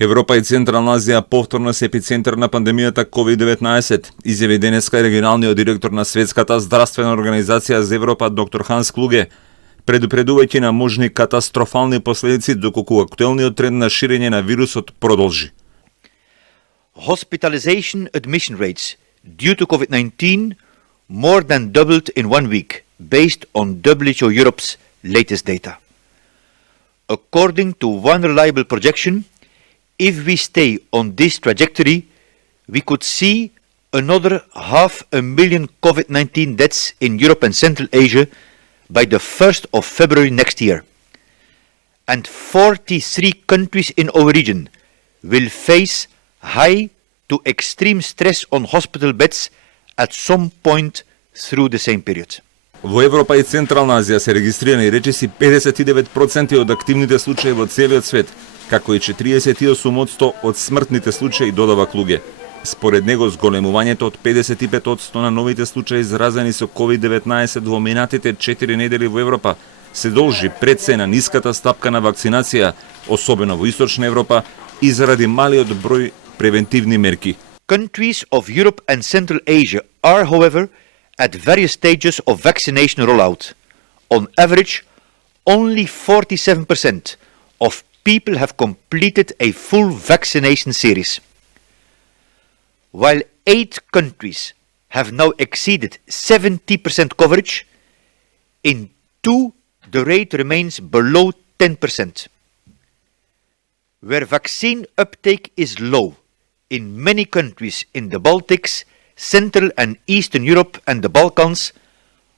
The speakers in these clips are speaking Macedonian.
Европа и Централна Азија повторно се епицентар на пандемијата COVID-19, изјави денеска регионалниот директор на Светската здравствена организација за Европа доктор Ханс Клуге, предупредувајќи на можни катастрофални последици доколку актуелниот тренд на ширење на вирусот продолжи. Hospitalization admission rates due to COVID-19 more than doubled in 1 week, based on WHO Europe's latest data. According to one reliable projection, if we stay on this trajectory, we could see another 500,000 COVID-19 deaths in Europe and Central Asia by the 1st of February next year. And 43 countries in our region will face high to extreme stress on hospital beds at some point through the same period. Во Европа и Централна Азија се регистрирани речиси 59% од активните случаи во целиот свет, како и 48% од смртните случаи, додава Клуге. Според него, зголемувањето од 55% на новите случаи заразени со COVID-19 во минатите 4 недели во Европа се должи пред се на ниската стапка на вакцинација, особено во Источна Европа, и заради малиот број превентивни мерки. Countries of Europe and Central Asia are, however, at various stages of vaccination rollout. On average, only 47% of people have completed a full vaccination series. While 8 countries have now exceeded 70% coverage, in 2 the rate remains below 10%. Where vaccine uptake is low, in many countries in the Baltics, Central and Eastern Europe and the Balkans,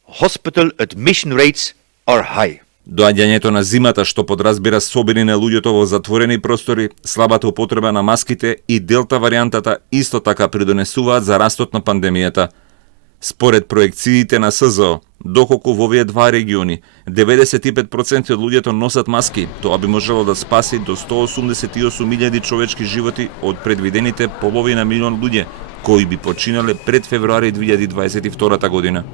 hospital admission rates are high. Доаѓањето на зимата, што подразбира собирање на луѓето во затворени простори, слабата употреба на маските и делта варијантата исто така придонесуваат за растот на пандемијата. Според проекциите на СЗО, доколку во овие два региони 95% од луѓето носат маски, тоа би можело да спаси до 188.000 човечки животи од предвидените половина милион луѓе кои би починале пред февруари 2022 година.